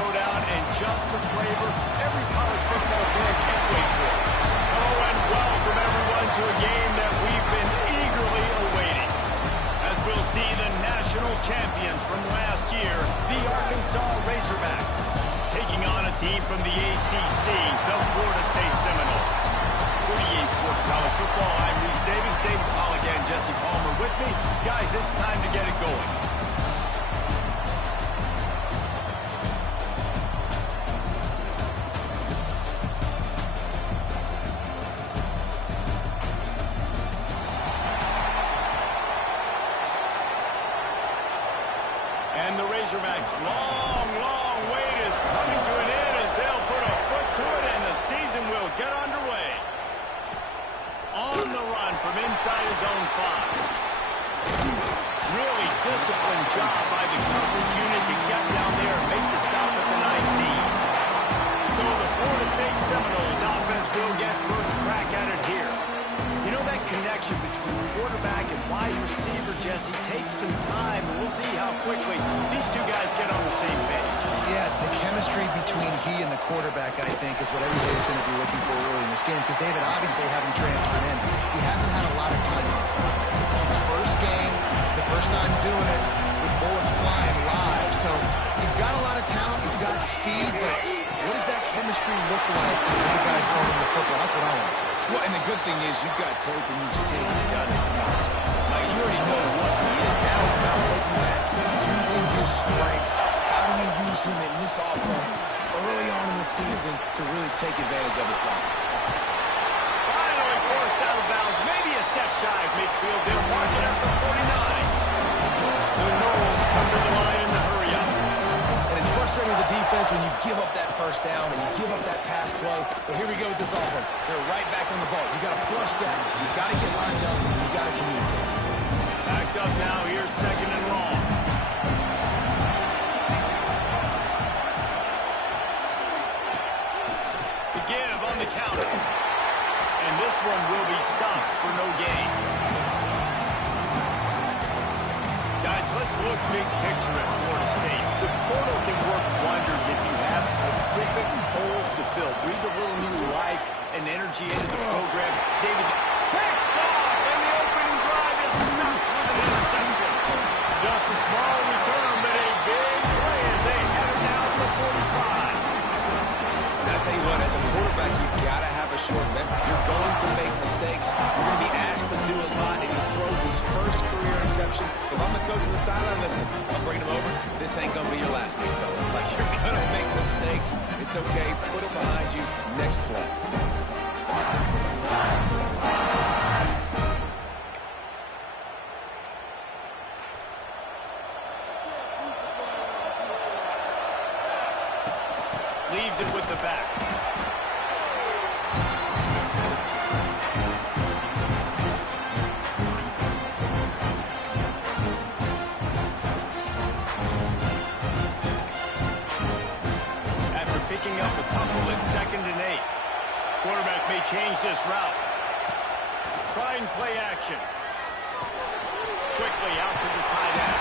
showdown and just the flavor every college football fan can't wait for. Hello and welcome everyone to a game that we've been eagerly awaiting. As we'll see the national champions from last year, the Arkansas Razorbacks, taking on a team from the ACC, the Florida State Seminoles. For the EA Sports College Football, I'm Reese Davis, David Pollack and Jesse Palmer with me. Guys, it's time to get it going. And the Razorbacks' long wait is coming to an end as they'll put a foot to it and the season will get underway. On the run from inside his own 5. Really disciplined job by the coverage unit to get down there and make the stop at the 19. So the Florida State Seminoles offense will get first crack at it here. You know, that connection between quarterback and wide receiver, Jesse, takes some time, and we'll see how quickly these two guys get on the same page. Yeah, the chemistry between he and the quarterback, I think, is what everybody's going to be looking for early in this game. Because David, obviously, having transferred in, he hasn't had a lot of time in this offense. This is his first game. It's the first time doing it with bullets flying live. So he's got a lot of talent. He's got speed, but what does that chemistry look like with the guy throwing the football? That's what I want to see. Well, and the good thing is you've got tape and you've seen he's done it in college. Like, you already know what he is. Now it's about taking that, using his strengths. How do you use him in this offense early on in the season to really take advantage of his talents? Finally forced out of bounds, maybe a step shy of midfield. They'll mark it at the 49. The Noles come to the line in the hurry-up. And it's frustrating as a defense when you give up that first down and you give up that pass play. But here we go with this offense. They're right back on the ball. You got to flush that. You got to get lined up. You got to communicate. Backed up now. Here's second and long. The give on the counter. And this one will be stopped for no gain. Guys, let's look big picture at Florida State. The portal can work wonders if you have specific holes to fill. Breathe a little new life and energy into the program. David picked off, and the opening drive is stopped with an interception. Just a small return, but a big play as they head it down to 45. I tell you what, as a quarterback, you got to have a short memory. You're going to make mistakes. You're going to be asked to do a lot, and he throws his first career interception. If I'm the coach on the sideline, listen, I'm bringing him over. This ain't going to be your last game, fella. Like, you're going to make mistakes. It's okay. Put it behind you. Next play. Leaves it with the back. After picking up a couple, it's 2nd and 8. Quarterback may change this route. Trying play action. Quickly out to the tight end.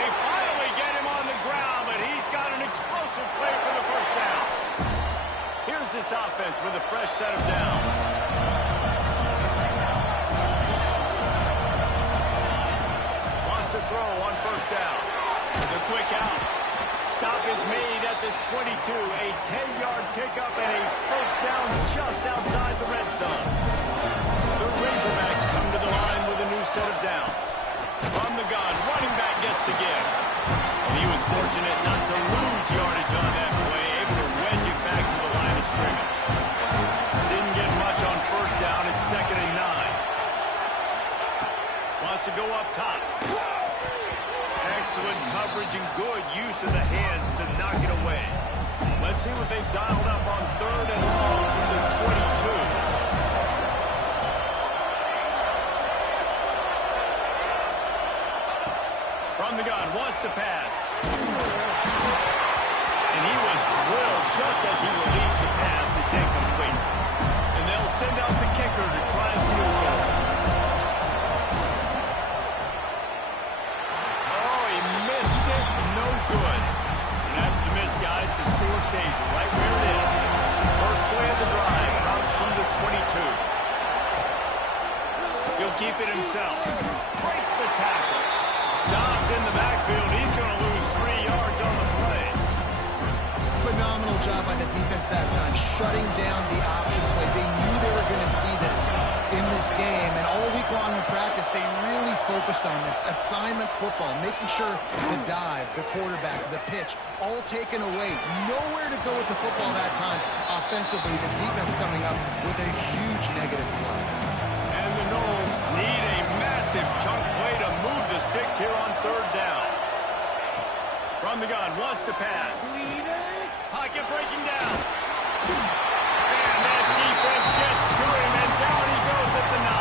They finally get him on the ground, but he's got an explosive play for the first down. Here's this offense with a fresh set of downs. Wants to throw on first down. The quick out. Stop is made at the 22. A 10-yard pickup and a first down just outside the red zone. The Razorbacks come to the line with a new set of downs. From the gun, running back gets to give. And he was fortunate not to lose yardage on that play, able to wedge it back to the line of scrimmage. Didn't get much on first down. It's 2nd and 9. Wants to go up top. Excellent coverage and good use of the hands to knock it away. Let's see what they've dialed up on 3rd and long from the 22. From the gun, wants to pass. And he was drilled just as he released the pass. It's incomplete. And they'll send out the kicker to try and field goal. Oh, he missed it. No good. And after the miss, guys, the keep it himself. Breaks the tackle. Stopped in the backfield. He's going to lose 3 yards on the play. Phenomenal job by the defense that time, shutting down the option play. They knew they were going to see this in this game, and all week long in practice, they really focused on this assignment football, making sure the dive, the quarterback, the pitch, all taken away. Nowhere to go with the football that time. Offensively, the defense coming up with a huge negative play. And the Noles need a massive chunk play to move the sticks here on 3rd down. From the gun, wants to pass. Pocket breaking down. And that defense gets to him, and down he goes at the 9.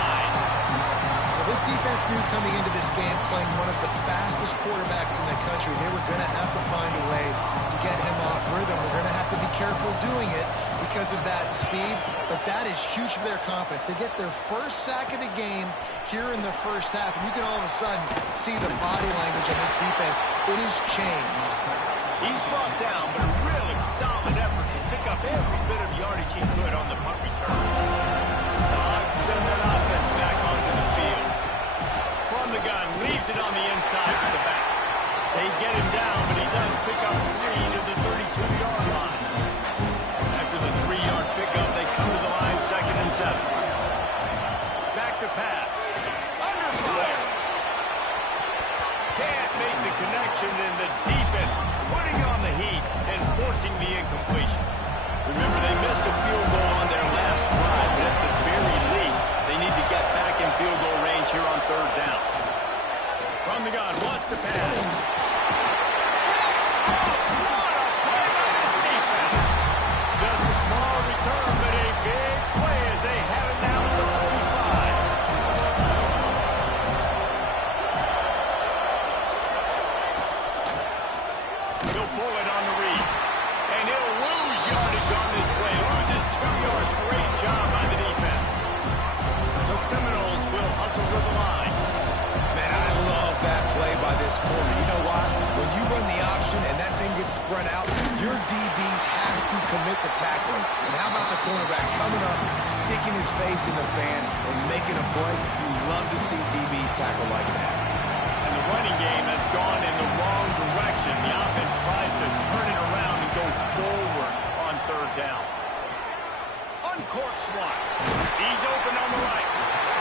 Well, this defense knew coming into this game, playing one of the fastest quarterbacks in the country, they were going to have to find a way to get him off rhythm. We're going to have to be careful doing it because of that speed, but that is huge for their confidence. They get their first sack of the game here in the first half, and you can all of a sudden see the body language of this defense. It has changed. He's brought down, but a really solid effort to pick up every bit of yardage he could on the punt return. The Hogs send that offense back onto the field. From the gun, leaves it on the inside with the back. They get him down, but he does pick up 3 to the 32-yard line. After the 3-yard pickup, they come to the line 2nd and 7. Back to pass. Under fire. Can't make the connection, and the defense putting on the heat and forcing the incompletion. Remember, they missed a field goal on their last drive, but at the very least, they need to get back in field goal range here on 3rd down. From the gun, wants to pass. What a play by this defense. Just a small return, but a big play as they have it down at the 45. He'll pull it on the read. And he'll lose yardage on this play. Loses 2 yards. Great job by the defense. The Seminoles will hustle to the line. Man, I love that play by this corner. You know why? When you run the option and that thing gets spread out, your DBs have to commit to tackling. And how about the cornerback coming up, sticking his face in the fan, and making a play? You love to see DBs tackle like that. And the running game has gone in the wrong direction. The offense tries to turn it around and go forward on 3rd down. Uncorks one. He's open on the right.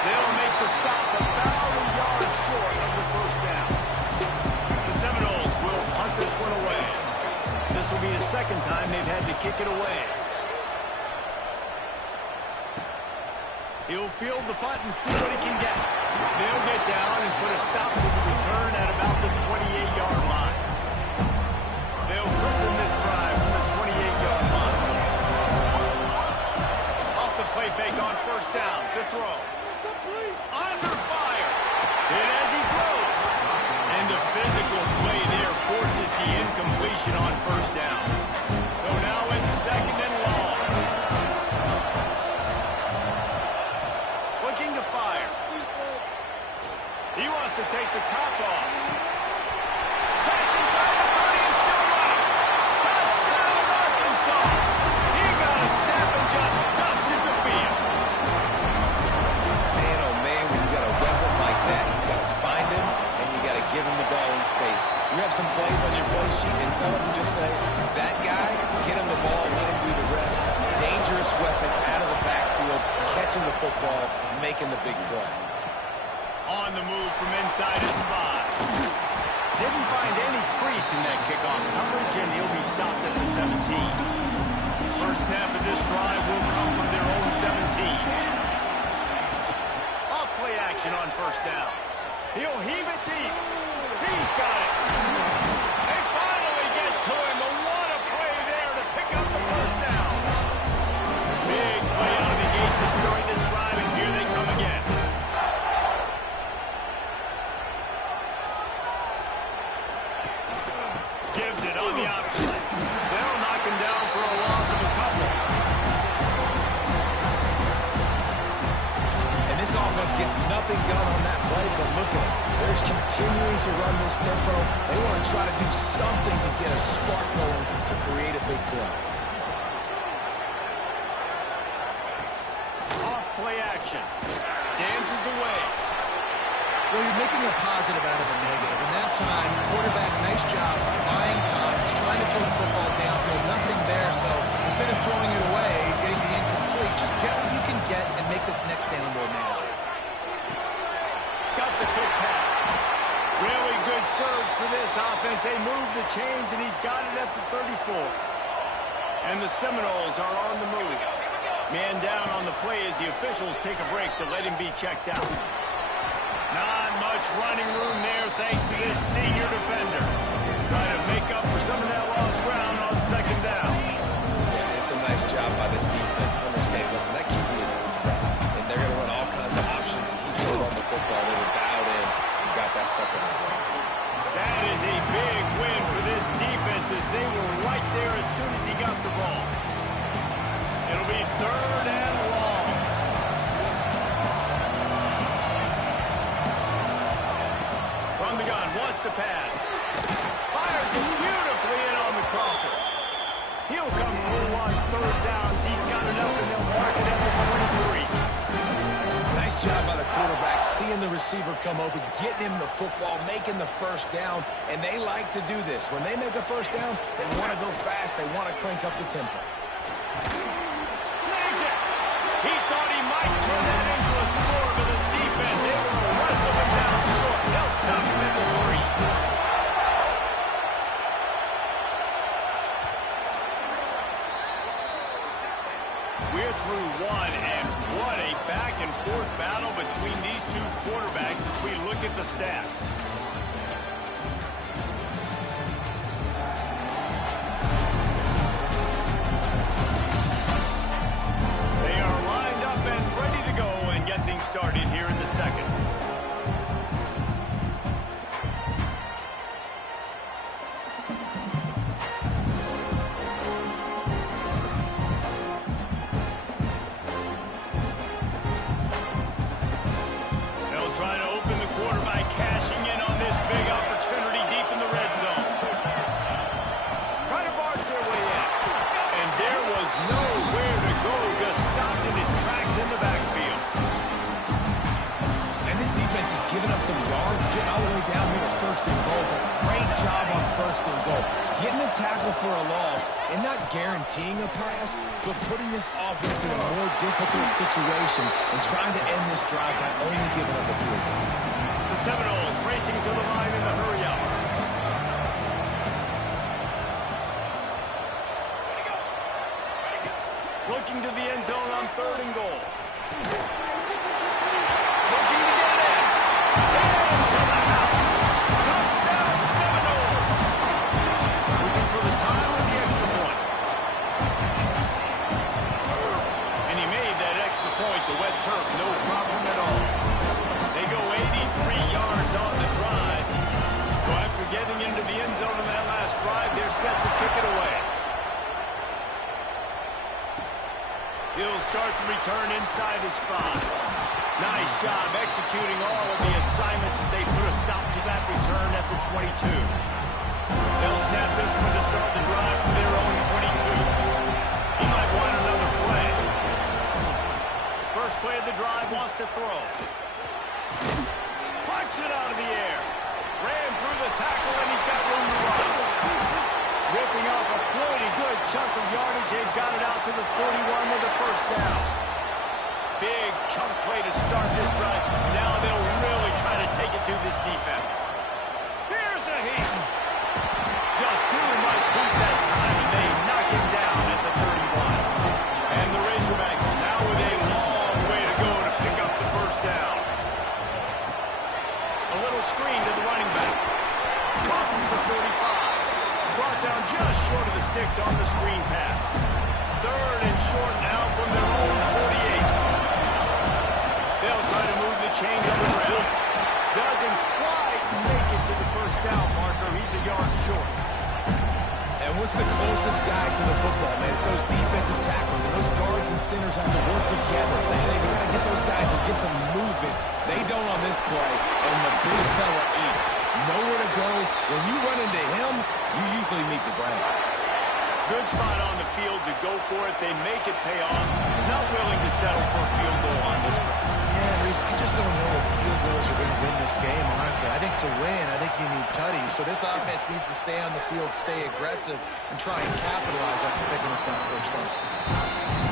They'll make the stop about a yard short of the 1st down. The Seminoles will punt this one away. This will be the 2nd time they've had to kick it away. He'll field the punt and see what he can get. They'll get down and put a stop to the return at about the 28-yard line. They'll christen this drive from the 28-yard line. Off the play fake on 1st down. The throw. Under fire. Hit as he throws. And the physical play there forces the incompletion on 1st down. So now it's 2nd and long. Looking to fire. He wants to take the top off. Catch inside the 30 and still running. Touchdown, Arkansas. He got a step and just dusted the field. Man, oh man, when you got a weapon like that, you got to find him and you got to give him the ball in space. You have some plays on your play sheet, and some of them just say, that guy, get him the ball, let him do the rest. Dangerous weapon out of the backfield, catching the football, making the big play. On the move from inside his 5. Didn't find any crease in that kickoff coverage, and he'll be stopped at the 17. First snap of this drive will come from their own 17. Off play action on 1st down. He'll heave it deep. He's got it. They finally get to him. But what a play there to pick up the 1st down. Big play out of the gate to start this drive, and here they come again. Gives it on the option. They'll knock him down for a loss of a couple. And this offense gets nothing done on that play, but look at them. They're just continuing to run this tempo. They want to try to do something to get a spark going to create a big play. Off play action. Dances away. Well, you're making a positive out of a negative. In that time, quarterback, nice job buying time. He's trying to throw the football downfield, nothing there. So instead of throwing it away, getting the incomplete, just get what you can get and make this next down more manageable. Got the quick pass. Really good surge for this offense. They move the chains, and he's got it at the 34. And the Seminoles are on the move. Man down on the play as the officials take a break to let him be checked out. Not much running room there thanks to this senior defender. Trying to make up for some of that lost ground on second down. Yeah, it's a nice job by this defense. Understand, listen, that QB is a threat. And they're going to run all kinds of options, and he's going to run the football. They were dialed in and got that sucker out. That is a big win for this defense as they were right there as soon as he got the ball. It'll be 3rd and long. From the gun, wants to pass. Fires it beautifully in on the crosser. He'll come through on 3rd downs. He's got enough, and they'll mark it at the 23. Nice job by the quarterback, seeing the receiver come open, getting him the football, making the first down, and they like to do this. When they make a first down, they want to go fast. They want to crank up the tempo. Snags it. He thought he might turn that into a score, but the defense able to wrestle him down short. They'll stop him at the 3. We're through one, and what a back-and-forth battle between these two quarterbacks as we look at the stats. They are lined up and ready to go and get things started here in the second. They'll try to open the quarter by cashing in on this big opportunity deep in the red zone. Try to barge their way in. And there was nowhere to go, just stopped in his tracks in the backfield. And this defense is giving up some yards, getting all the way down here to 1st and goal, but great job on 1st and goal. Getting a tackle for a loss and not guaranteeing a pass, but putting this offense in a more difficult situation and trying to end this drive by only giving up a field goal. The Seminoles racing to the line in the hurry-up. Looking to the end zone on 3rd and goal. Looking to get it in. Into the house. Touchdown, Seminoles. Looking for the tie with the extra point. And he made that extra point, the wet turf, no problem at all. They go 83 yards on the drive. So after getting into the end zone in that last drive, they're set to kick it away. He'll start the return inside his 5. Nice job executing all of the assignments as they put a stop to that return at the 22. They'll snap this one to start the drive from their own 22. He might want another play. First play of the drive, wants to throw. Punch it out of the air. Ran through the tackle, and he's got room to run. Ripping off a pretty good chunk of yardage. They've got it out to the 41 with a 1st down. Big chunk play to start this drive. Now they'll really try to take it to this defense. Here's a heat. Just too much heat that time, and they knock him down at the 31. And the Razorbacks now with a long way to go to pick up the 1st down. A little screen to the running back. Crosses the 45. Brought down just short of the sticks on the screen pass. 3rd and short now from their own 48. They'll try to move the chains on the ground. Doesn't quite make it to the 1st down marker. He's a yard short. And what's the closest guy to the football, man? It's those defensive tackles, and those guards and centers have to work together. They got to get those guys and get some movement. They don't on this play, and the big fella eats. Nowhere to go. When you run into him, you usually meet the ground. Good spot on the field to go for it. They make it pay off. Not willing to settle for a field goal on this drive. Yeah, Reese, I just don't know if field goals are going to win this this game, honestly. I think to win, I think you need tutties. So this offense needs to stay on the field, stay aggressive, and try and capitalize after picking up that first down.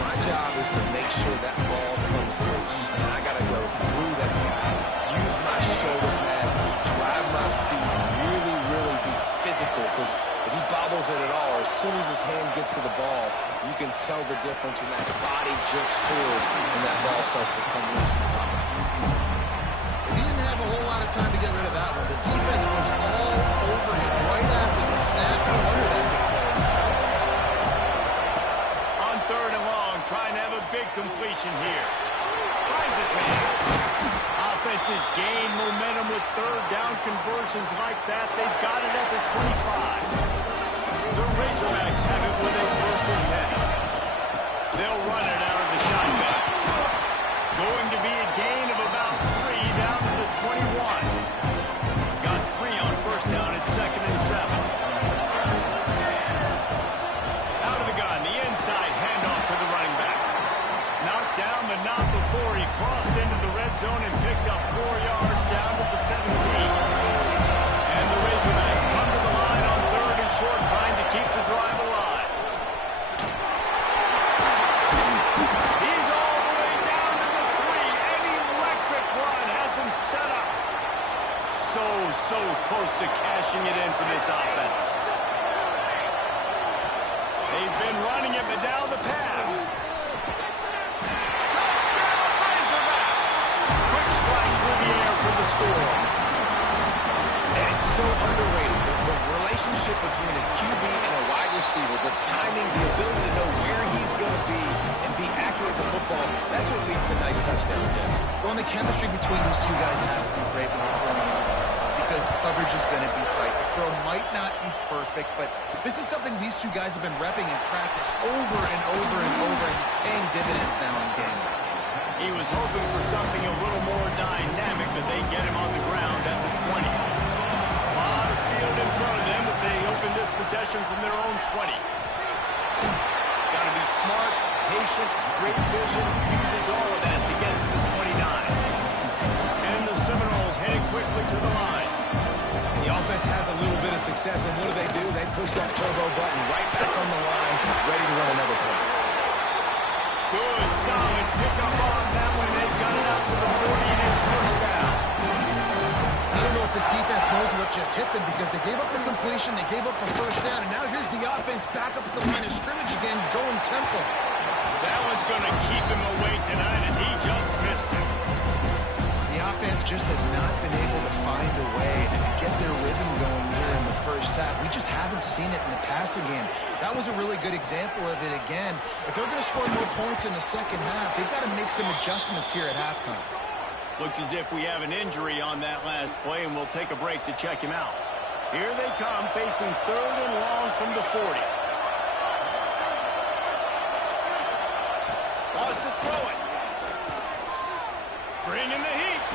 My job is to make sure that ball comes loose, and I got to go through that guy, use my shoulder pad, drive my feet, really be physical, because if he bobbles it at all, as soon as his hand gets to the ball, you can tell the difference when that body jerks forward and that ball starts to come loose and pop. He didn't have a whole lot of time to get rid of that one. The defense was all over him right after the snap. No wonder that big fell. On 3rd and long, trying to have a big completion here. Finds his man. Offenses gain momentum with 3rd down conversions like that. They've got it at the 25. The Razorbacks have it with a 1st and 10. They'll run it out of the shotgun. Going to be a gain of about 3 down to the 21. Got 3 on 1st down at 2nd and 7. Out of the gun, the inside handoff to the running back. Knocked down, but not before he crossed into the red zone and picked up 4 yards down to the 17. And the Razorbacks come to the line on 3rd and short, trying to keep the drive alive. He's all the way down to the 3. An electric run has him set up. So close to cashing it in for this offense. They've been running it, but now the pass. Touchdown, Razorbacks! Quick strike through the air for the score. And it's so underrated. The relationship between a QB and a wide receiver, the timing, the ability to know where he's going to be and be accurate with the football, that's what leads to nice touchdowns, Jesse. Well, and the chemistry between these two guys has to be great when they're throwing the ball, because coverage is going to be tight. The throw might not be perfect, but this is something these two guys have been repping in practice over and over and over, and it's paying dividends now in game. He was hoping for something a little more dynamic, but they get him on the ground at the 20. A lot of field in front of them as they open this possession from their own 20. Got to be smart, patient, great vision, uses all of that to get to the 29. And the Seminoles heading quickly to the line. The offense has a little bit of success, and what do? They push that turbo button right back on the line, ready to run another play. Good, solid pickup on that one. They've got it out to the 40, and it's 1st down. I don't know if this defense knows what just hit them, because they gave up the completion, they gave up the 1st down, and now here's the offense back up at the line of scrimmage again, going tempo. That one's going to keep him awake tonight as he just missed it. The offense just has not been able to find a way to get their rhythm going here in the 1st half. We just haven't seen it in the passing game. That was a really good example of it again. If they're going to score more points in the 2nd half, they've got to make some adjustments here at halftime. Looks as if we have an injury on that last play, and we'll take a break to check him out. Here they come, facing 3rd and long from the 40. Lost to throw it. Bringing the heat.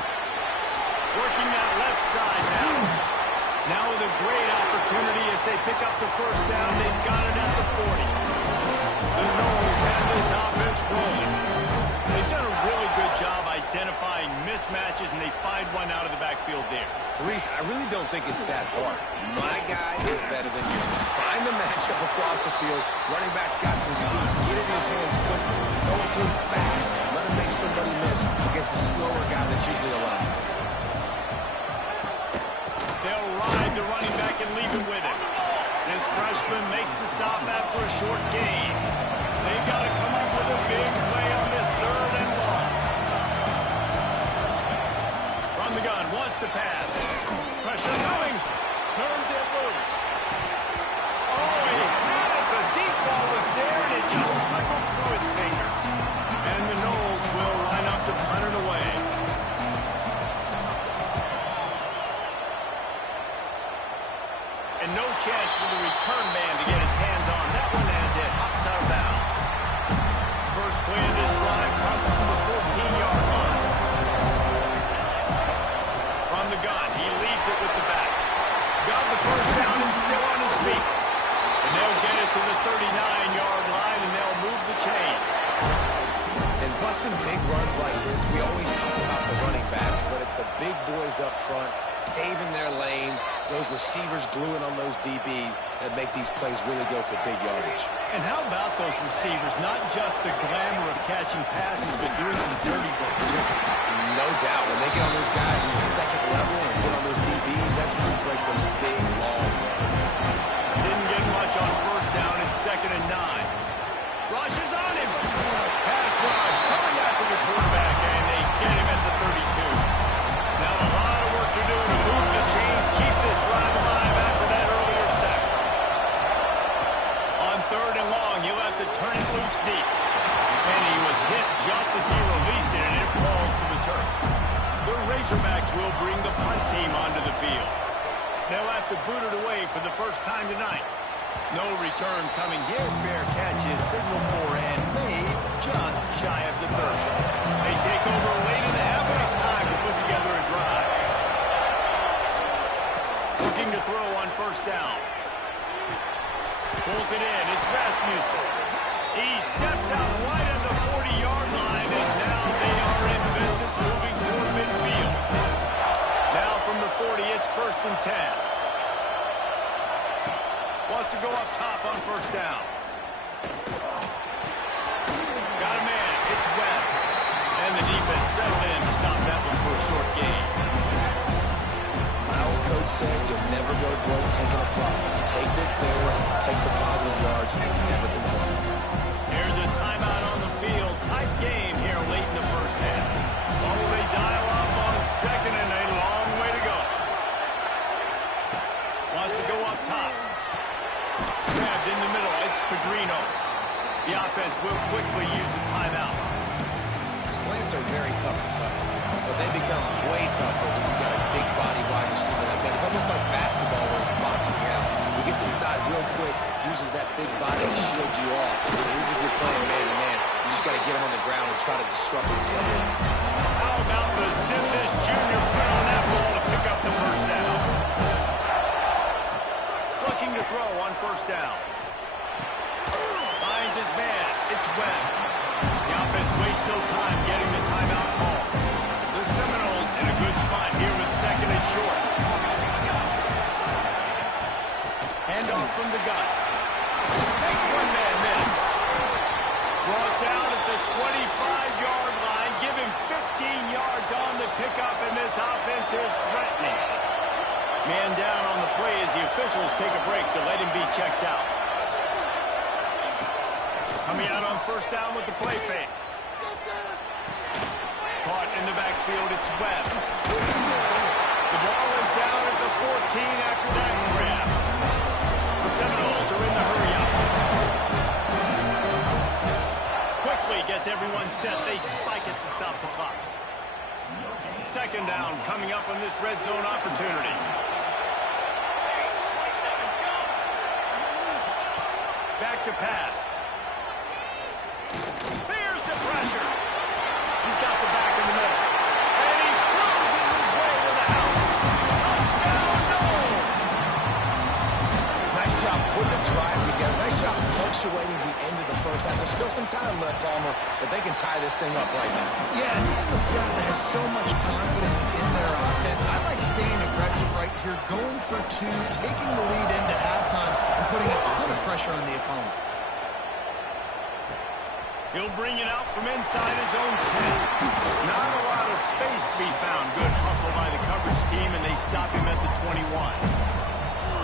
Working that left side now. Now with a great opportunity as they pick up the 1st down. They've got it at the 40. The Noles have this offense rolling. They've done a really good job identifying mismatches, and they find one out of the backfield there. Reese, I really don't think it's that hard. My guy is better than yours. Find the matchup across the field. Running back's got some speed. Get it in his hands quickly. Throw it to him fast. Let him make somebody miss against a slower guy that's usually a linebacker. They'll ride the running back and leave it with him. This freshman makes the stop after a short gain. They've got to come up with a big play on this 3rd and long. From the gun, wants to pass. Pressure coming. Turns it loose. Oh, he had it. The deep ball was there, and it just trickled through his fingers. And the Noles will line up to punt it away. And no chance for the return man to get his hands on that one as it hops out of bounds. First play of this drive comes from the 14-yard line. From the gun, he leaves it with the back. Got the 1st down and still on his feet. And they'll get it to the 39-yard line, and they'll move the chains. And busting big runs like this, we always talk about the running backs, but it's the big boys up front, paving their lanes, those receivers gluing on those DBs that make these plays really go for big yardage. And how about those receivers? Not just the glamour of catching passes, but doing some dirty work. No doubt. When they get on those guys in the second level and get on those DBs, that's when you break those big, long runs. Didn't get much on first down. It's 2nd and 9. Rush is on him. Pass rush coming after the quarterback, and they get him at the 32. Now a lot of work to do to move the chains, keep this drive alive after that earlier sack. On 3rd and long, you'll have to turn it loose deep. And he was hit just as he released it, and it falls to the turf. The Razorbacks will bring the punt team onto the field. They'll have to boot it away for the first time tonight. No return coming here. Fair catch is signaled for and made just shy of the 30. They take over late in the half, enough time to put together a drive. Looking to throw on first down. Pulls it in. It's Rasmussen. He steps out right at the 40-yard line, and now they are in business moving toward midfield. Now from the 40, it's 1st and 10. Wants to go up top on first down. Got a man. It's Webb. And the defense settled in to stop that one for a short gain. My old coach said you'll never go broke taking a profit. Take what's there, take the positive yards, and never complain. Here's a timeout on the field. Tight game here late in the first half. Oh, they dial up on 2nd and a long way to go. Wants to go up top. Grabbed in the middle. It's Pedrino. The offense will quickly use the timeout. Slants are very tough to cut, but they become way tougher when you got a big body wide receiver like that. It's almost like basketball where he's boxing you out. He gets inside real quick, uses that big body to shield you off. Even if you're playing man-to-man, you just got to get him on the ground and try to disrupt him somewhere. How about the Zimbis Jr. put on that ball to pick up the first down? Looking to throw on first down. Finds his man. It's Webb. The offense wastes no time getting the timeout call. The Seminoles in a good spot here with 2nd and short. Handoff from the gun. Makes one man miss. Brought down at the 25-yard line. Give him 15 yards on the pickup, and this offense is threatening. Man down on the play as the officials take a break to let him be checked out. Coming out on first down with the play fake. Caught in the backfield, it's Webb. The ball is down at the 14 after that grab. The Seminoles are in the hurry-up. Quickly gets everyone set. They spike it to stop the clock. 2nd down coming up on this red zone opportunity. Back to pass. There's the pressure. He's got the back in the middle. And he cruises his way to the house. Touchdown, Noles! Nice job putting a drive together. Nice job punctuating the end of the first half. There's still some time left, Palmer, but they can tie this thing up right now. Yeah, and this is a Seattle that has so much confidence in their offense. I like staying aggressive right here, going for 2, taking the lead into halftime, and putting a ton of pressure on the opponent. He'll bring it out from inside his own 10. Not a lot of space to be found. Good hustle by the coverage team, and they stop him at the 21.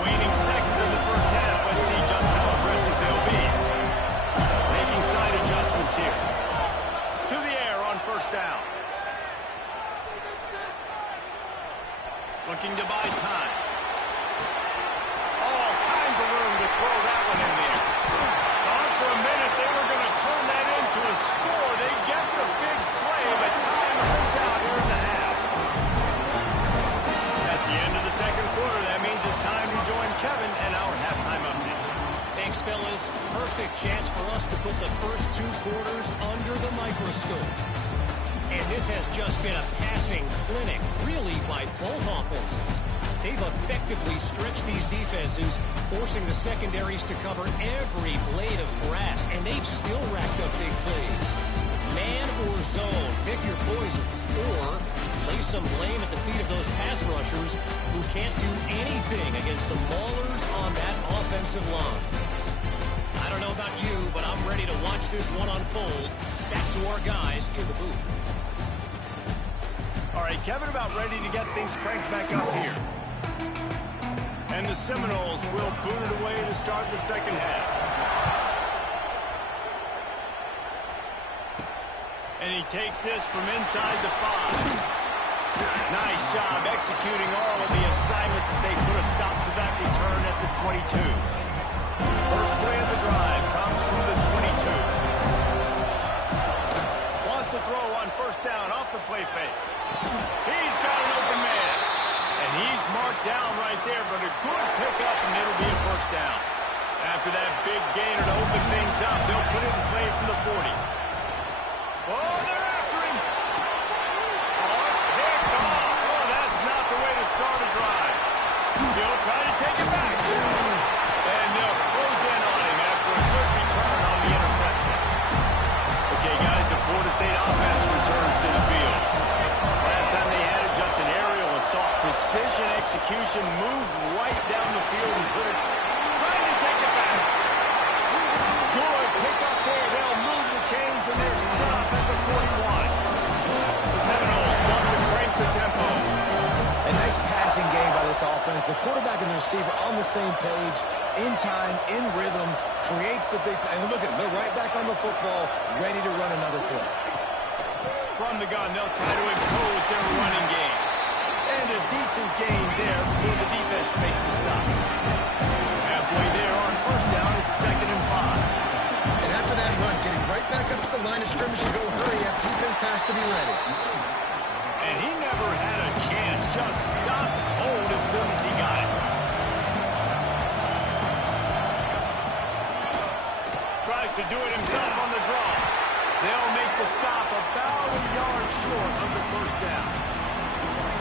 Waning seconds in the first half. Let's see just how aggressive they'll be. Making side adjustments here. To the air on first down. Looking to buy time. All kinds of room to throw that one in there. Thought for a minute they were going to turn that into a score. They get the big play, but time runs out here in the half. That's the end of the second quarter. That means it's time to join Kevin and our halftime update. Thanks, fellas. Perfect chance for us to put the first 2 quarters under the microscope. And this has just been a passing clinic, really, by both offenses. They've effectively stretched these defenses, forcing the secondaries to cover every blade of grass, and they've still racked up big plays. Man or zone, pick your poison. Or lay some blame at the feet of those pass rushers who can't do anything against the maulers on that offensive line. I don't know about you, but I'm ready to watch this one unfold. Back to our guys in the booth. All right, Kevin about ready to get things cranked back up here. And the Seminoles will boot it away to start the second half. And he takes this from inside the 5. Nice job executing all of the assignments as they put a stop to that return at the 22. First play of the drive comes from the 22. Wants to throw on first down off the play fake. He's got an open man. And he's marked down right there, but a good pickup, and it'll be a first down. After that big gainer to open things up, they'll put it in play from the 40. Oh, they're after him. Oh, it's picked off. Oh, that's not the way to start a drive. He'll try to take it back. And they'll close in on him after a good return on the interception. Okay, guys, the Florida State offense returns to the field. Last time they had it, just an aerial assault. Precision execution, moves right down the field and put it, trying to take it back. Good pick up there. They'll move the chains, and they're set up at the 41. The Seminoles want to crank the tempo. A nice passing game by this offense. The quarterback and the receiver on the same page, in time, in rhythm, creates the big play. And look at them. They're right back on the football, ready to run another play. From the gun, they'll try to impose their running game. And a decent gain there before the defense makes the stop. Halfway there on first down, it's 2nd and 5. And after that run, getting right back up to the line of scrimmage to go hurry up, defense has to be ready. And he never had a chance, just stopped cold as soon as he got it. Tries to do it himself on the draw. They'll make the stop about a yard short of the first down.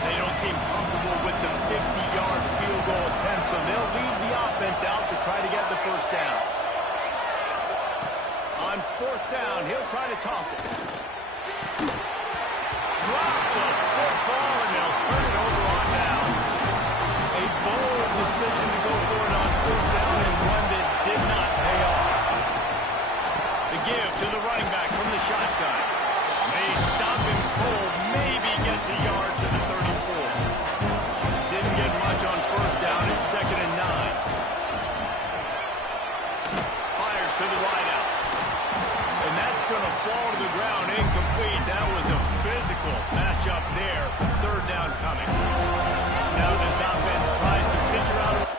They don't seem comfortable with the 50-yard field goal attempt, so they'll lead the offense out to try to get the first down. On 4th down, he'll try to toss it. Drop the football, and they'll turn it over on downs. A bold decision to go for it on 4th down, and one that did not pay off. The give to the running back from the shotgun. They stop him cold, maybe gets a yard to the 34. Didn't get much on first down. It's 2nd and 9. Fires to the wideout. And that's going to fall to the ground incomplete. That was a physical matchup there. 3rd down coming. Now this offense tries to figure out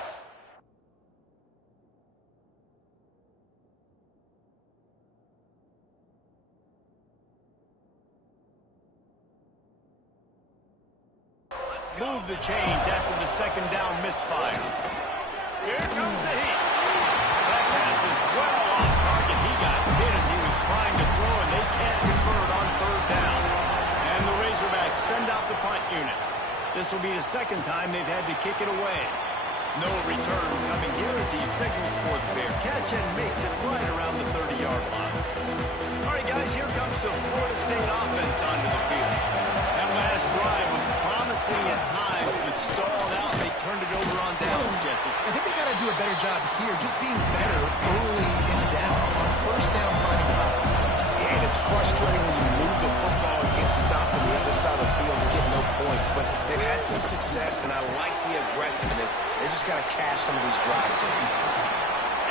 move the chains after the 2nd down misfire. Here comes the heat. That pass is well off target. He got hit as he was trying to throw, and they can't convert on 3rd down. And the Razorbacks send out the punt unit. This will be the 2nd time they've had to kick it away. No return coming here as he signals for the fair catch and makes it right around the 30-yard line. All right, guys, here comes the Florida State offense onto the field. That last drive was promising at times, but stalled out, and they turned it over on downs, Jesse. I think they got to do a better job here, just being better early in the downs. On first down, finding positive. Yeah, and it's frustrating when you move the football and get stopped on the other side of the field and get no points. But they've had some success, and I like the aggressiveness. They just got to cash some of these drives in.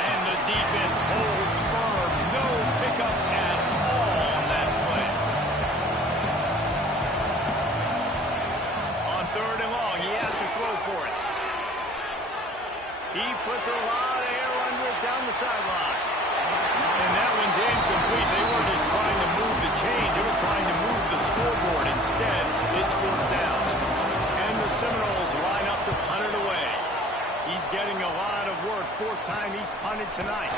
And the defense holds firm. No pickup at all on that play. On 3rd and long, he has to throw for it. He puts a lot of air under it down the sideline. And that one's incomplete. They were just trying to move the chains. They were trying to move the scoreboard. Instead, it's 4th down. And the Seminoles line up to punt it away. He's getting a lot of work. 4th time he's punted tonight.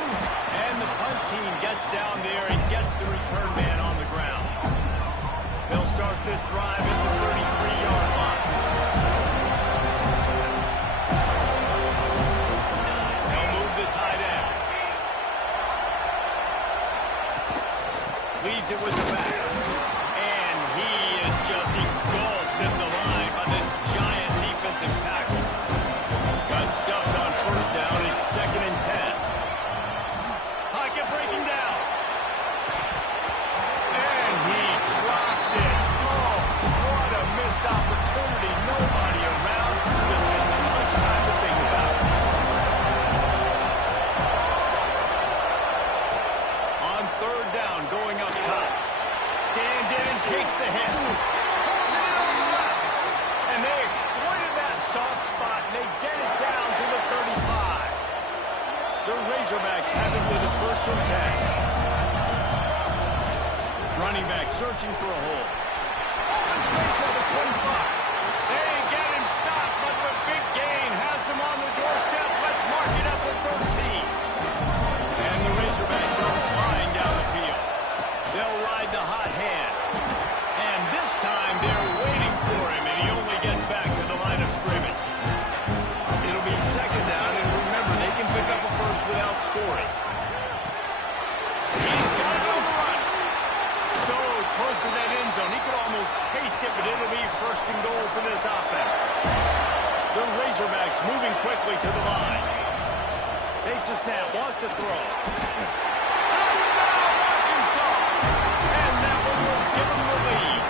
And the punt team gets down there and gets the return man on the ground. They'll start this drive at the 33-yard line. They'll move the tight end. Leaves it with the back. Razorbacks have it with a 1st and 10. Running back searching for a hole. Open space at the 25. They get him stopped, but the big gain has them on the doorstep. Let's mark it at the 13. And the Razorbacks are flying down the field. They'll ride the hot hand. And this time they're waiting for him, and he only gets back to the line of scrimmage. It'll be 2nd down, and remember, they can pick up a 1st without scoring. He's got it on the run. So close to that end zone. He could almost taste it, but it'll be 1st and goal for this offense. The Razorbacks moving quickly to the line. Takes a snap, wants to throw. Touchdown, Arkansas! And that one will give him the lead.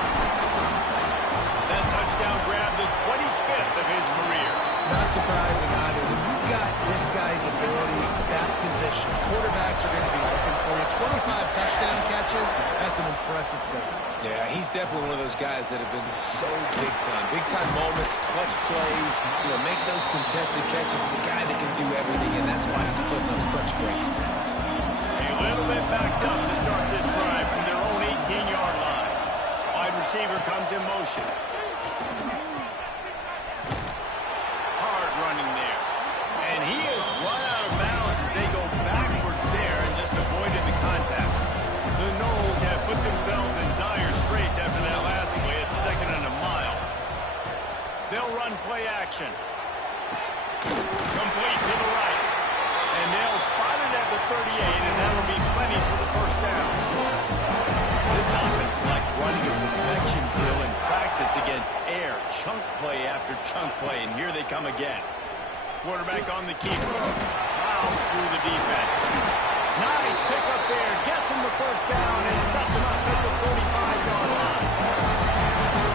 That touchdown grabbed the 25th of his career. Not surprising either. When you've got this guy's ability, that position, quarterbacks are going to be looking for you. 25 touchdown catches, that's an impressive thing. Yeah, he's definitely one of those guys that have been so big time. Big time moments, clutch plays, makes those contested catches. He's a guy that can do everything, and that's why he's putting up such great stats. A little bit backed up to start this drive from their own 18-yard line. Wide receiver comes in motion. Hard running there. And he is run out of bounds as they go backwards there and just avoided the contact. The Noles have put themselves in dire straits after that last play at 2nd and a mile. They'll run play action. Complete to the right. And they'll spot it at the 38, and that'll be plenty for the 1st down. This offense is like running a perfection drill in practice against air. Chunk play after chunk play, and here they come again. Quarterback on the keeper. Plows through the defense. Nice pick up there. Gets him the 1st down and sets him up at the 45-yard line.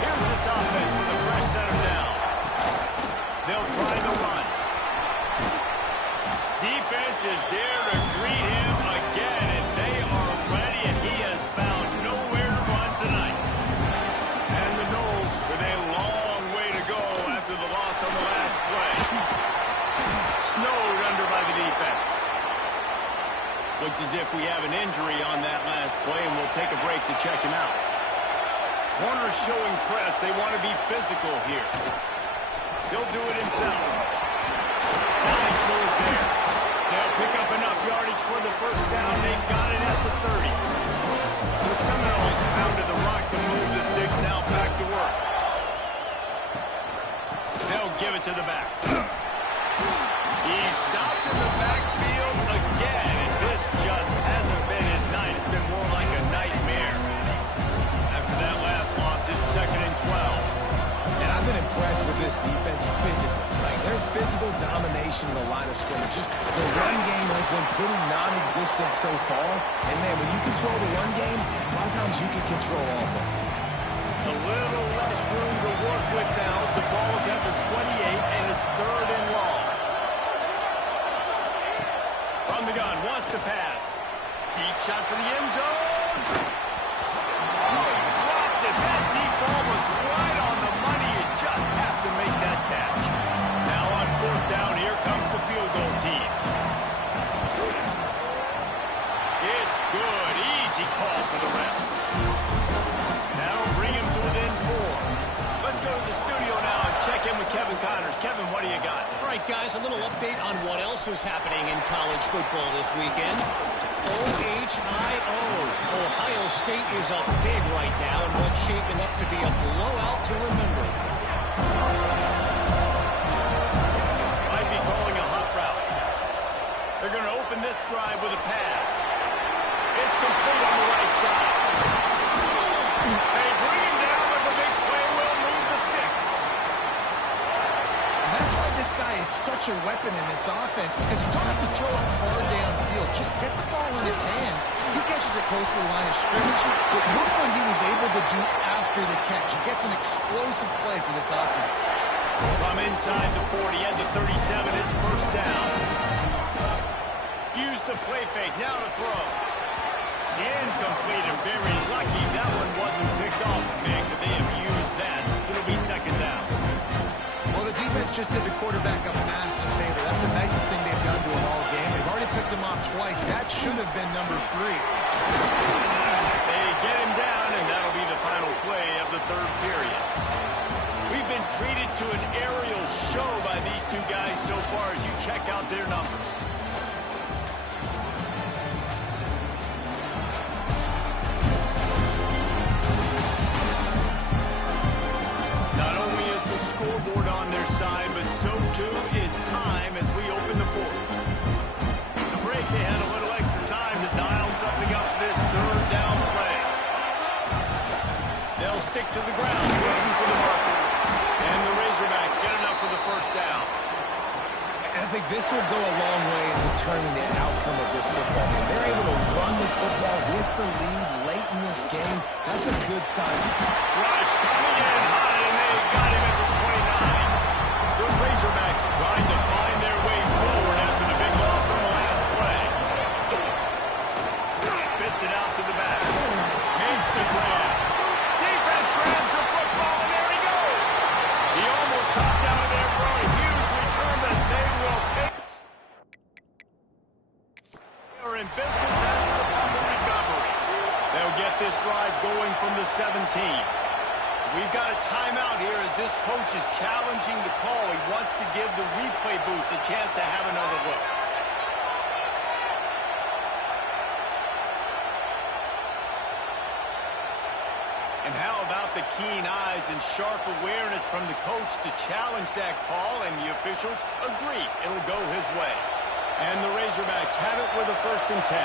Here's this offense with a fresh set of downs. They'll try the run. Defense is there to greet him again, and they are ready, and he has found nowhere to run tonight. And the Noles with a long way to go after the loss on the last play. Snowed under by the defense. Looks as if we have an injury on that last play, and we'll take a break to check him out. Corners showing press. They want to be physical here. He'll do it himself. Nice move there. They'll pick up enough yardage for the 1st down. They got it at the 30. The Seminoles pounded the rock to move the sticks. Now back to work. They'll give it to the back. He stopped in the backfield again, and this just hasn't been his night. It's been more like a nightmare. After that last loss, it's 2nd and 12. And I've been impressed with this defense physically. Like, their physical domination in the line of scrimmage. Just the run game has been pretty non-existent so far. And, man, when you control the run game, a lot of times you can control offenses. A little less room to work with now. The ball is at the 28, and it's 3rd and long. From the gun, wants to pass. Deep shot for the end zone. Oh, he dropped it. That deep ball was right on the money. You just have to make that catch. Now on 4th down, here comes the field goal team. It's good. Easy call for the refs. That'll bring him to within 4. Let's go to the studio now and check in with Kevin Connors. Kevin, what do you got? All right, guys, a little update on what else is happening in college football this weekend. OHIO. Ohio State is up big right now in what's shaping up to be a blowout to remember. Might be calling a hot route. They're going to open this drive with a pass. It's complete on the right side. They bring him down with the big play. Will move the sticks. And that's why this guy is such a weapon in this offense, because you don't have to throw it far downfield. Just get the ball in his hands. He catches it close to the line of scrimmage, but look what he was able to do after the catch. He gets an explosive play for this offense. From inside the 40 at the 37, it's 1st down. Use the play fake, now to throw. Incomplete and very lucky that one wasn't picked off. Man, could they have used that? It'll be 2nd down. Well, the defense just did the quarterback a massive favor. That's the nicest thing they've done to him all game. They've already picked him off twice. That should have been number 3. They get him down, and that'll be the final play of the third period. We've been treated to an aerial show by these two guys so far as you check out their numbers. Not only is the scoreboard on their side, but so too is time as we open the fourth. The break, they had a little extra time to dial something up for this third down play. They'll stick to the ground, looking for the marker. And the Razorbacks get enough for the first down. And I think this will go a long way in determining the outcome of this football game. They're able to run the football with the lead late in this game. That's a good sign. Rush coming in high, and they got him at the 29. The Razorbacks trying to find their way forward after the big loss on the last play. Spits it out to the back. Makes the grab. Defense grabs the football, and there he goes. He almost popped out of there for a huge return that they will take. They are in business after the fumble recovery. They'll get this drive going from the 17. We've got a timeout here as this coach is challenging the call. He wants to give the replay booth a chance to have another look. And how about the keen eyes and sharp awareness from the coach to challenge that call, and the officials agree it'll go his way. And the Razorbacks have it with a 1st and 10.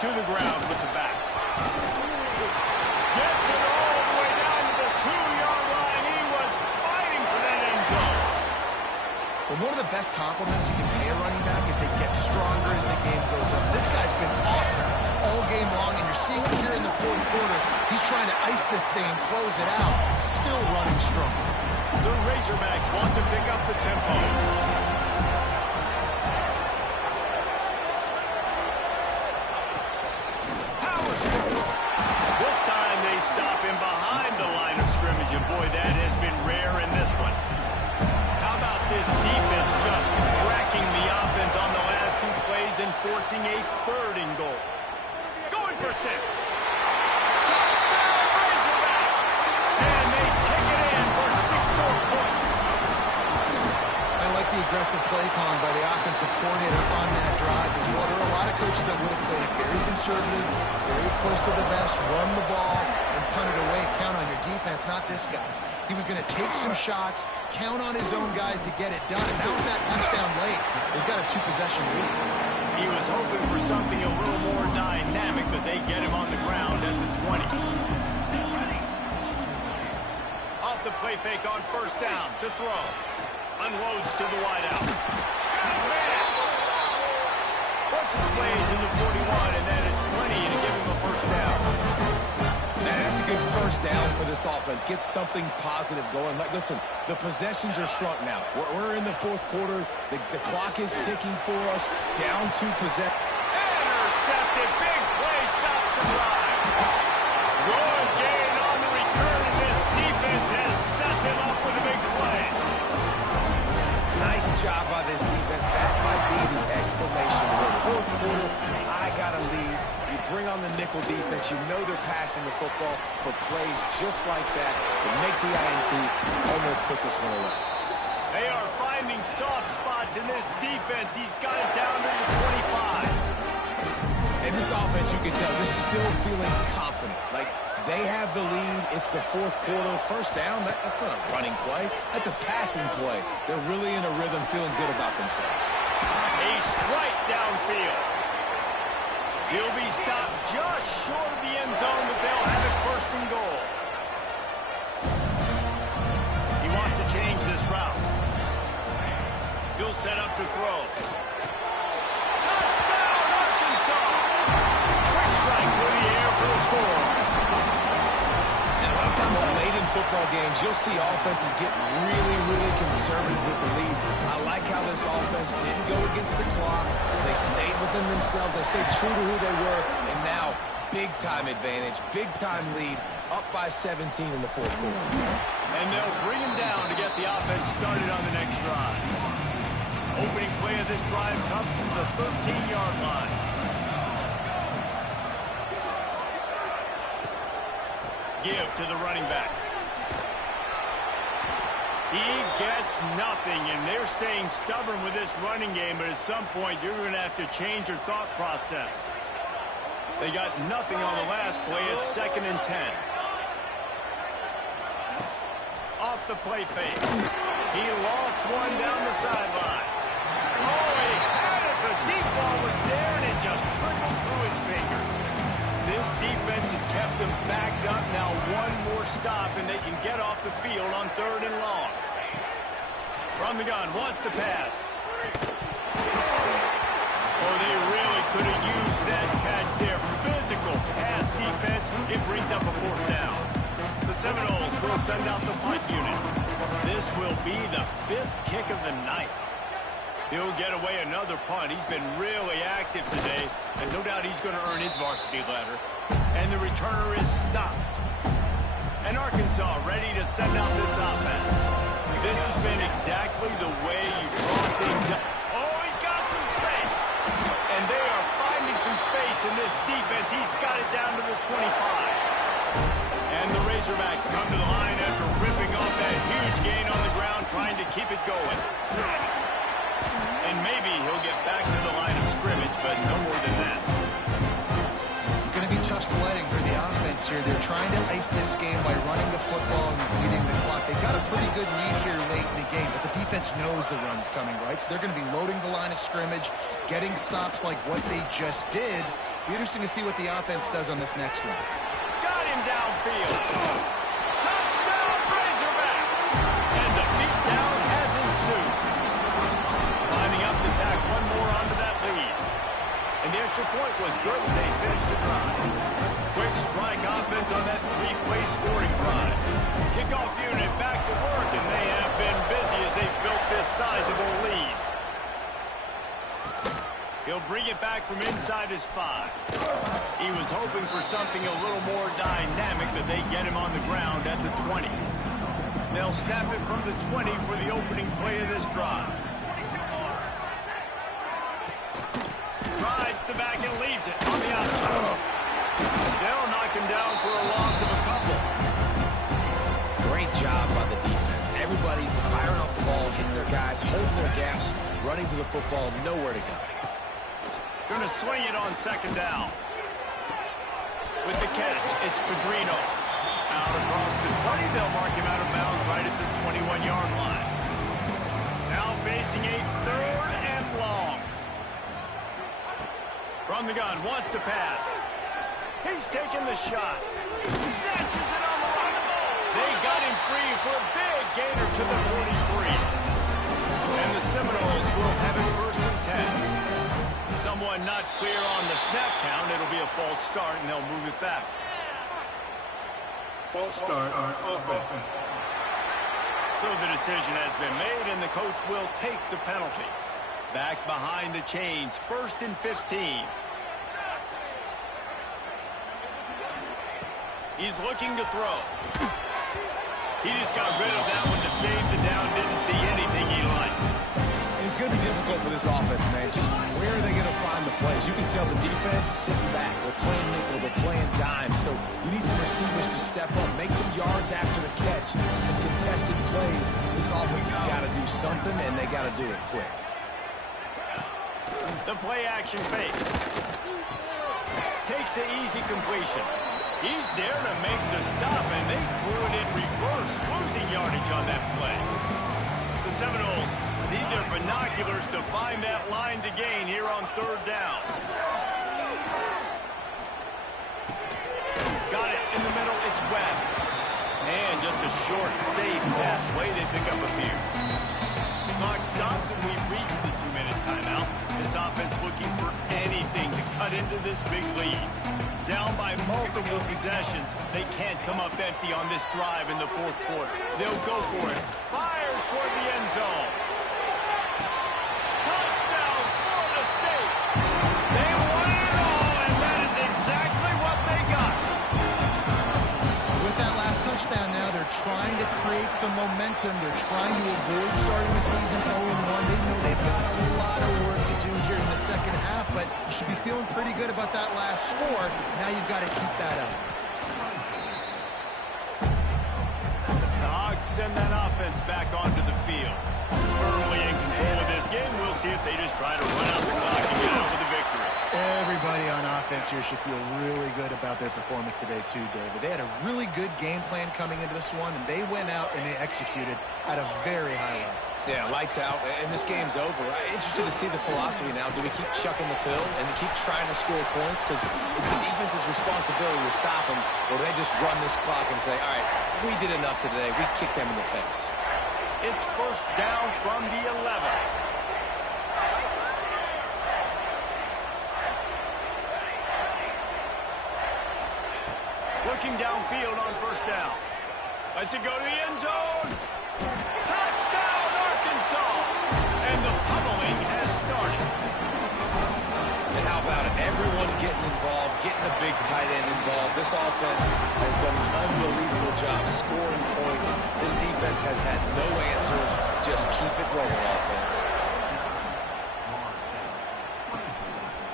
To the ground with the back. Gets it all the way down to the 2-yard line. He was fighting for that end zone. Well, one of the best compliments you can pay a running back is they get stronger as the game goes on. This guy's been awesome all game long, and you're seeing it here in the fourth quarter. He's trying to ice this thing and close it out. Still running strong. The Razorbacks want to pick up the tempo. This time they stop him behind the line of scrimmage, and boy, that has been rare in this one. How about this defense just wrecking the offense on the last 2 plays and forcing a 3rd and goal. Going for 6. Touchdown, Razorbacks! And they take it in for 6 more points. I like the aggressive play calling by the offensive coordinator on that drive as well. There are a lot of coaches that would have played it very conservative, very close to the vest, run the ball, and punt it away. Count on your defense, not this guy. He was going to take some shots, count on his own guys to get it done. And now with that touchdown late, they've got a 2-possession lead. He was hoping for something a little more dynamic, but they get him on the ground at the 20. Off the play fake on 1st down to throw. Unloads to the wideout. Got his man. Works his way to the 41, and that is plenty to give him a 1st down. Man, that's a good 1st down for this offense. Get something positive going. Like, listen, the possessions are shrunk now. We're in the fourth quarter. The clock is ticking for us. Down 2 possessions. Intercepted. Big play. Stops the drive. Good gain on the return, and this defense has set them up with a big play. Nice job by this defense. That might be the exclamation point. Fourth quarter, I got a lead. You bring on the nickel defense. You know they're passing the football for plays just like that to make the INT, almost put this one away. They are finding soft spots in this defense. He's got it down to the 25. And this offense, you can tell, just still feeling confident. Like, they have the lead. It's the fourth quarter. 1st down, that's not a running play. That's a passing play. They're really in a rhythm, feeling good about themselves. A strike downfield. He'll be stopped just short of the end zone, but they'll have it 1st and goal. He wants to change this route. He'll set up to throw. Touchdown, Arkansas! Quick strike through the air for the score. And a lot of times late in football football games, you'll see offenses get really, really conservative with the lead. I like how this offense didn't go against the clock. They stayed within themselves. They stayed true to who they were. And now, big-time advantage, big-time lead, up by 17 in the fourth quarter. And they'll bring him down to get the offense started on the next drive. Opening play of this drive comes from the 13-yard line. Give to the running back. He gets nothing, and they're staying stubborn with this running game, but at some point you're going to have to change your thought process. They got nothing on the last play. It's 2nd and 10. Off the play fake. He lost one down the sideline. Oh, he had it. The deep ball was there, and it just trickled through his fingers. This defense has kept them backed up. Now one more stop, and they can get off the field on 3rd and long. From the gun, wants to pass. Oh, they really could have used that catch there. Physical pass defense. It brings up a 4th down. The Seminoles will send out the punt unit. This will be the 5th kick of the night. He'll get away another punt. He's been really active today, and no doubt he's going to earn his varsity letter. And the returner is stopped. And Arkansas ready to send out this offense. This has been exactly the way you draw things up. Oh, he's got some space. And they are finding some space in this defense. He's got it down to the 25. And the Razorbacks come to the line after ripping off that huge gain on the ground, trying to keep it going. And maybe he'll get back to the line of scrimmage, but no more than that. It's going to be tough sledding for the offense here. They're trying to ice this game by running the football and leading the clock. They've got a pretty good lead here late in the game, but the defense knows the run's coming, right? So they're going to be loading the line of scrimmage, getting stops like what they just did. Be interesting to see what the offense does on this next one. Got him downfield. Touchdown, Razorbacks! And the beatdown has ensued. Lining up to tack one more onto that lead. And the extra point was good as they finished the drive. Quick strike offense on that 3-play scoring drive. Kickoff unit back to work, and they have been busy as they built this sizable lead. He'll bring it back from inside his 5. He was hoping for something a little more dynamic, but they get him on the ground at the 20. They'll snap it from the 20 for the opening play of this drive. Rides the back and leaves it on the outside. They'll knock him down for a loss of a couple. Great job by the defense. Everybody firing off the ball, hitting their guys, holding their gaps, running to the football, nowhere to go. Going to swing it on 2nd down. With the catch, it's Pedrino. Out across the 20, they'll mark him out of bounds right at the 21-yard line. Now facing a 3rd and long. From the gun, wants to pass. He's taking the shot. Snatches it on the run. They got him free for a big gainer to the 43. And the Seminoles will have it 1st and 10. Someone not clear on the snap count. It'll be a false start, and they'll move it back. False start on offense. So the decision has been made, and the coach will take the penalty. Back behind the chains, 1st and 15. He's looking to throw. He just got rid of that one to save the down. Didn't see anything he liked. It's going to be difficult for this offense, man. Just where are they going to find the plays? You can tell the defense sitting back. They're playing nickel. They're playing dime. So you need some receivers to step up, make some yards after the catch, some contested plays. This offense has got to do something, and they got to do it quick. The play action fake. Takes the easy completion. He's there to make the stop, and they threw it in reverse, losing yardage on that play. The Seminoles need their binoculars to find that line to gain here on 3rd down. Got it in the middle. It's Webb. And just a short, safe pass play. They pick up a few. Clock stops, and we've reached the 2-minute timeout. This offense looking for anything to cut into this big lead. Down by by multiple possessions. They can't come up empty on this drive in the fourth quarter. They'll go for it. Fires toward the end zone. Touchdown, Florida State. They wanted it all, and that is exactly what they got. With that last touchdown now, they're trying to create some momentum. They're trying to avoid starting the season 0-1. They know they've got a lot of work to do here in the second half, but you should be feeling pretty good about that last score. Now you've got to keep that up. The Hogs send that offense back onto the field. Firmly in control of this game. We'll see if they just try to run out the clock and get out with a victory. Everybody on offense here should feel really good about their performance today too, David. They had a really good game plan coming into this one, and they went out and they executed at a very high level. Yeah, lights out, and this game's over. Interested to see the philosophy now. Do we keep chucking the pill and keep trying to score points? Because it's the defense's responsibility to stop them, or do they just run this clock and say, all right, we did enough today. We kicked them in the face. It's first down from the 11. Looking downfield on first down. Lets it go to the end zone. Touchdown, Arkansas! And the pummeling has started. And how about it? Everyone getting involved, getting the big tight end involved. This offense has done an unbelievable job scoring points. This defense has had no answers. Just keep it rolling, offense.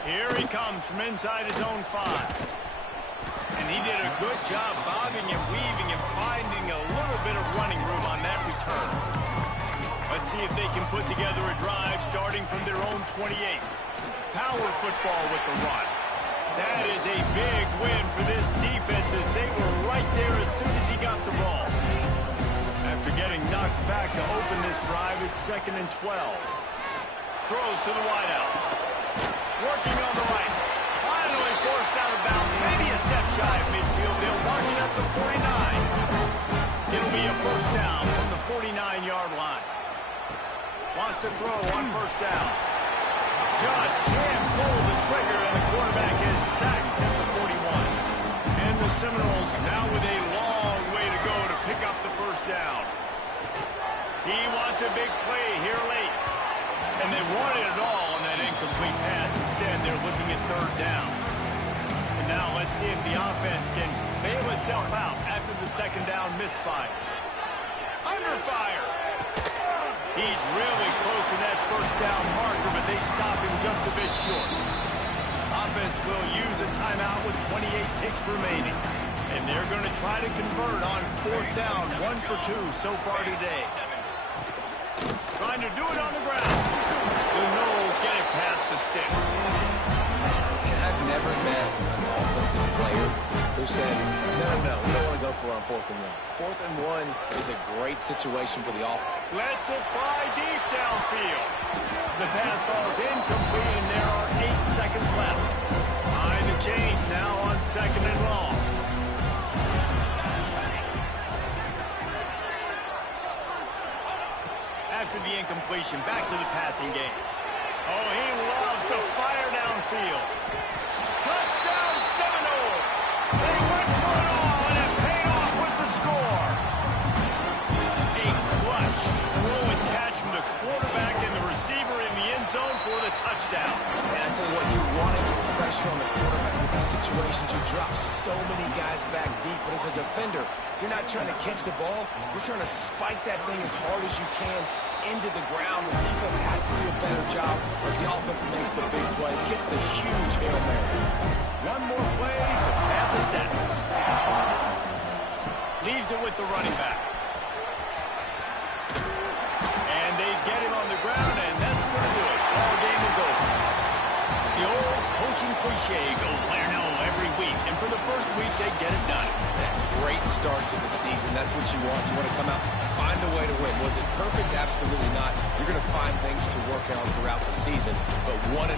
Here he comes from inside his own 5. And he did a good job bobbing and weaving and finding a little bit of running room on that return. Let's see if they can put together a drive starting from their own 28. Power football with the run. That is a big win for this defense as they were right there as soon as he got the ball. After getting knocked back to open this drive, it's 2nd and 12. Throws to the wideout. Working on the right. Finally forced out of bounds. Maybe a step shy of midfield. They'll mark it at the 49. It'll be a first down from the 49-yard line. Wants to throw on first down. Just can't pull the trigger, and the quarterback is sacked at the 41. And the Seminoles now with a long way to go to pick up the first down. He wants a big play here late. And they wanted it all on that incomplete pass. Instead, they're looking at 3rd down. And now let's see if the offense can bail itself out after the 2nd down misfire. Under fire. He's really close to that first down marker, but they stop him just a bit short. Offense will use a timeout with 28 ticks remaining. And they're going to try to convert on 4th down, 1 for 2 so far today. Trying to do it on the ground. The Noles get it past the sticks. And I've never met an offensive player who said, no, we don't want to go for it on 4th and 1. 4th and 1 is a great situation for the offense. Lets it fly deep downfield. The pass falls incomplete, and there are 8 seconds left. Behind the chains now on 2nd and long. After the incompletion, back to the passing game. Oh, he loves to fire downfield. Touchdown, Seminoles! They went for it all, and it paid off with the score. A clutch throw and catch from the quarterback and the receiver in the end zone for the touchdown. And I tell you what, you want to get pressure on the quarterback with these situations. You drop so many guys back deep, but as a defender, you're not trying to catch the ball. You're trying to spike that thing as hard as you can into the ground. The defense has to do a better job, but the offense makes the big play, gets the huge Hail Mary. One more play to pad the stats. Leaves it with the running back. And they get him on the ground, and that's going to do it. Ball game is over. The old coaching cliche, go play or no every week. And for the first week, they get it done. Great start to the season. That's what you want. You want to come out, find a way to win. Was it perfect? Absolutely not. You're going to find things to work on throughout the season. But 1-0,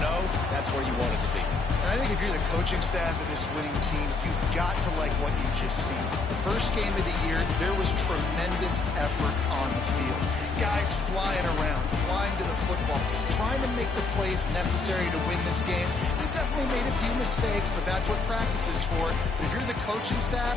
that's where you want it to be. And I think if you're the coaching staff of this winning team, you've got to like what you've just seen. The first game of the year, there was tremendous effort on the field. Guys flying around, flying to the football, trying to make the plays necessary to win this game. They definitely made a few mistakes, but that's what practice is for. But if you're the coaching staff,